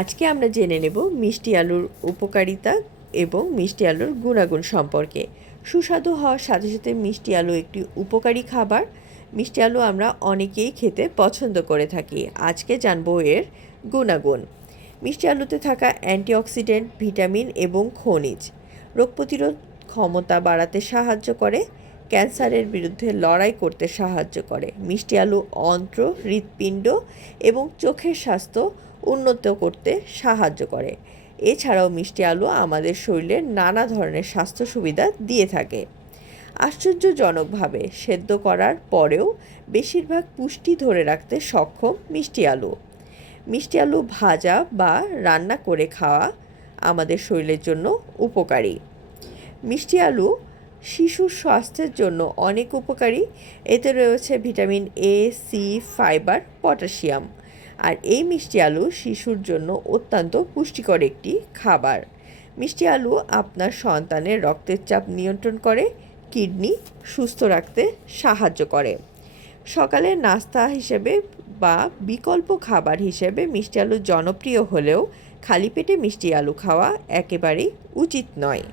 আজকে আমরা জেনে নেব মিষ্টি আলুর উপকারিতা এবং মিষ্টি আলুর গুণাগুণ সম্পর্কে। সুস্বাদু হওয়ার সাথে সাথে মিষ্টি আলু একটি উপকারী খাবার। মিষ্টি আলু আমরা অনেকেই খেতে পছন্দ করে থাকি। আজকে জানবো এর গুণাগুণ। মিষ্টি আলুতে থাকা অ্যান্টিঅক্সিডেন্ট, ভিটামিন এবং খনিজ রোগ প্রতিরোধ ক্ষমতা বাড়াতে সাহায্য করে, ক্যান্সারের বিরুদ্ধে লড়াই করতে সাহায্য করে। মিষ্টি আলু অন্ত্র, হৃৎপিণ্ড এবং চোখের স্বাস্থ্য উন্নত করতে সাহায্য করে। এছাড়াও মিষ্টি আলু আমাদের শরীরে নানা ধরনের স্বাস্থ্য সুবিধা দিয়ে থাকে। আশ্চর্যজনকভাবে সেদ্ধ করার পরেও বেশিরভাগ পুষ্টি ধরে রাখতে সক্ষম মিষ্টি আলু। মিষ্টি আলু ভাজা বা রান্না করে খাওয়া আমাদের শরীরের জন্য উপকারী। মিষ্টি আলু শিশুর স্বাস্থ্যের জন্য অনেক উপকারী। এতে রয়েছে vitamin A, C, fibre, potassium. আর এই মিষ্টি আলু শিশুর জন্য অত্যন্ত পুষ্টিকর একটি খাবার। মিষ্টি আলু আপনার সন্তানের রক্তের চাপ নিয়ন্ত্রণ করে, কিডনি সুস্থ রাখতে সাহায্য করে। সকালের নাস্তা হিসেবে বা বিকল্প খাবার হিসেবে মিষ্টি আলু জনপ্রিয় হলেও খালি পেটে মিষ্টি আলু খাওয়া একেবারেই উচিত নয়।